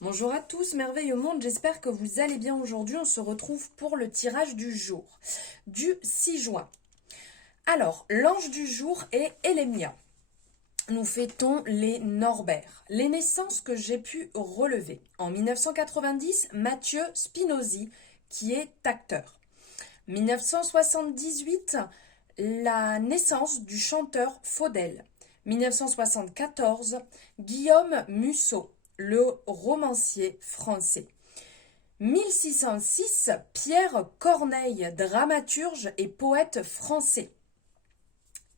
Bonjour à tous, merveilleux monde, j'espère que vous allez bien aujourd'hui. On se retrouve pour le tirage du jour, du 6 juin. Alors, l'ange du jour est Elémia. Nous fêtons les Norbert, les naissances que j'ai pu relever. En 1990, Mathieu Spinozzi, qui est acteur. 1978, la naissance du chanteur Faudel. 1974, Guillaume Musso, le romancier français. 1606, Pierre Corneille, dramaturge et poète français.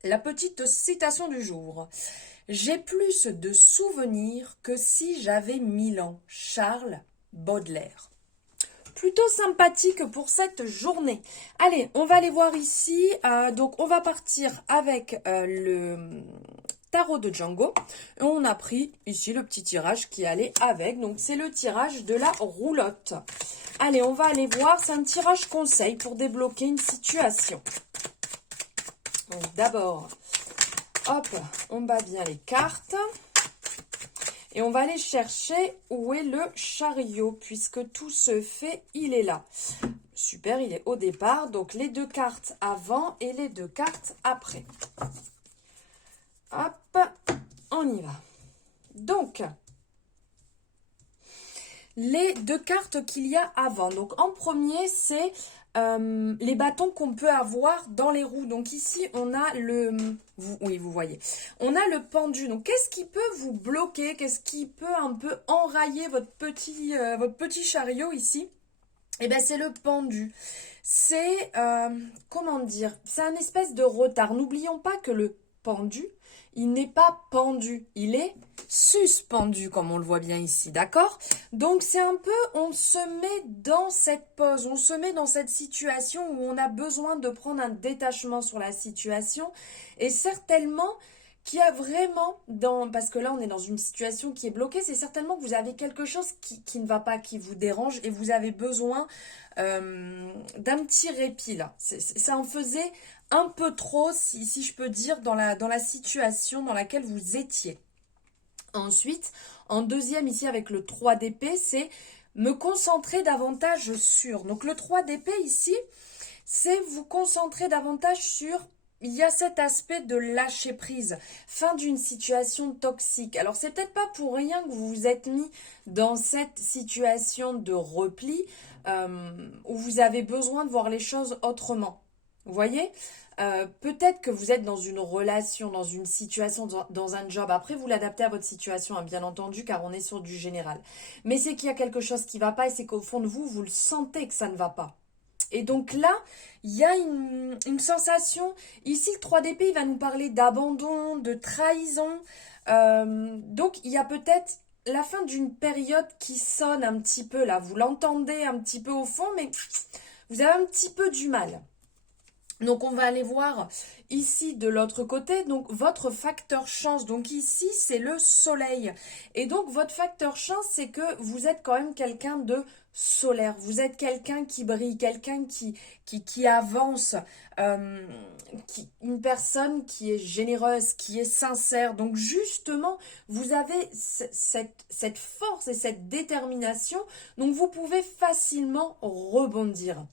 La petite citation du jour. J'ai plus de souvenirs que si j'avais 1000 ans. Charles Baudelaire. Plutôt sympathique pour cette journée. Allez, on va aller voir ici. Donc, on va partir avec le tarot de Django. Et on a pris ici le petit tirage qui allait avec. Donc, c'est le tirage de la roulotte. Allez, on va aller voir. C'est un tirage conseil pour débloquer une situation. Donc, d'abord, hop, on bat bien les cartes. Et on va aller chercher où est le chariot, puisque tout se fait, il est là. Super, il est au départ. Donc, les deux cartes avant et les deux cartes après. Hop, on y va. Donc, les deux cartes qu'il y a avant. Donc, en premier, c'est les bâtons qu'on peut avoir dans les roues. Donc ici, on a le... Oui, vous voyez. On a le pendu. Donc, qu'est-ce qui peut vous bloquer? Qu'est-ce qui peut un peu enrayer votre petit chariot ici? Eh bien, c'est le pendu. C'est, comment dire? C'est un espèce de retard. N'oublions pas que le pendu, il n'est pas pendu. Il est suspendu, comme on le voit bien ici, d'accord? Donc, c'est un peu, on se met dans cette pause, on se met dans cette situation où on a besoin de prendre un détachement sur la situation. Et certainement qu'il y a vraiment, parce que là, on est dans une situation qui est bloquée, c'est certainement que vous avez quelque chose qui ne va pas, qui vous dérange et vous avez besoin d'un petit répit, là. Ça en faisait un peu trop, si je peux dire, dans la situation dans laquelle vous étiez. Ensuite, en deuxième, ici, avec le 3 d'épée, c'est me concentrer davantage sur. Donc, le 3 d'épée, ici, c'est vous concentrer davantage sur... Il y a cet aspect de lâcher prise, fin d'une situation toxique. Alors, c'est peut-être pas pour rien que vous vous êtes mis dans cette situation de repli où vous avez besoin de voir les choses autrement. Vous voyez, peut-être que vous êtes dans une relation, dans une situation, dans un job. Après, vous l'adaptez à votre situation, hein, bien entendu, car on est sur du général. Mais c'est qu'il y a quelque chose qui ne va pas et c'est qu'au fond de vous, vous le sentez que ça ne va pas. Et donc là, il y a une sensation. Ici, le 3 d'épée, il va nous parler d'abandon, de trahison. Donc, il y a peut-être la fin d'une période qui sonne un petit peu là. Vous l'entendez un petit peu au fond, mais vous avez un petit peu du mal. Donc, on va aller voir ici de l'autre côté, donc votre facteur chance. Donc ici, c'est le soleil. Et donc, votre facteur chance, c'est que vous êtes quand même quelqu'un de solaire. Vous êtes quelqu'un qui brille, quelqu'un qui avance, une personne qui est généreuse, qui est sincère. Donc, justement, vous avez cette force et cette détermination. Donc, vous pouvez facilement rebondir.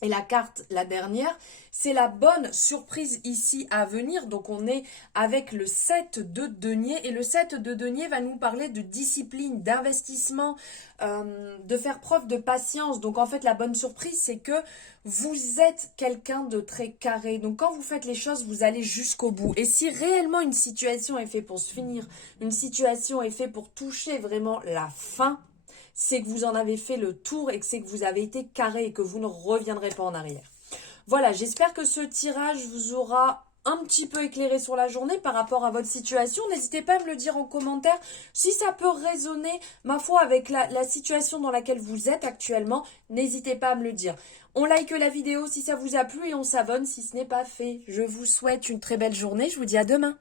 Et la carte, la dernière, c'est la bonne surprise ici à venir. Donc, on est avec le 7 de denier. Et le 7 de denier va nous parler de discipline, d'investissement, de faire preuve de patience. Donc, en fait, la bonne surprise, c'est que vous êtes quelqu'un de très carré. Donc, quand vous faites les choses, vous allez jusqu'au bout. Et si réellement une situation est faite pour se finir, une situation est faite pour toucher vraiment la fin, c'est que vous en avez fait le tour et que c'est que vous avez été carré et que vous ne reviendrez pas en arrière. Voilà, j'espère que ce tirage vous aura un petit peu éclairé sur la journée par rapport à votre situation. N'hésitez pas à me le dire en commentaire si ça peut résonner, ma foi, avec la situation dans laquelle vous êtes actuellement. N'hésitez pas à me le dire. On like la vidéo si ça vous a plu et on s'abonne si ce n'est pas fait. Je vous souhaite une très belle journée. Je vous dis à demain.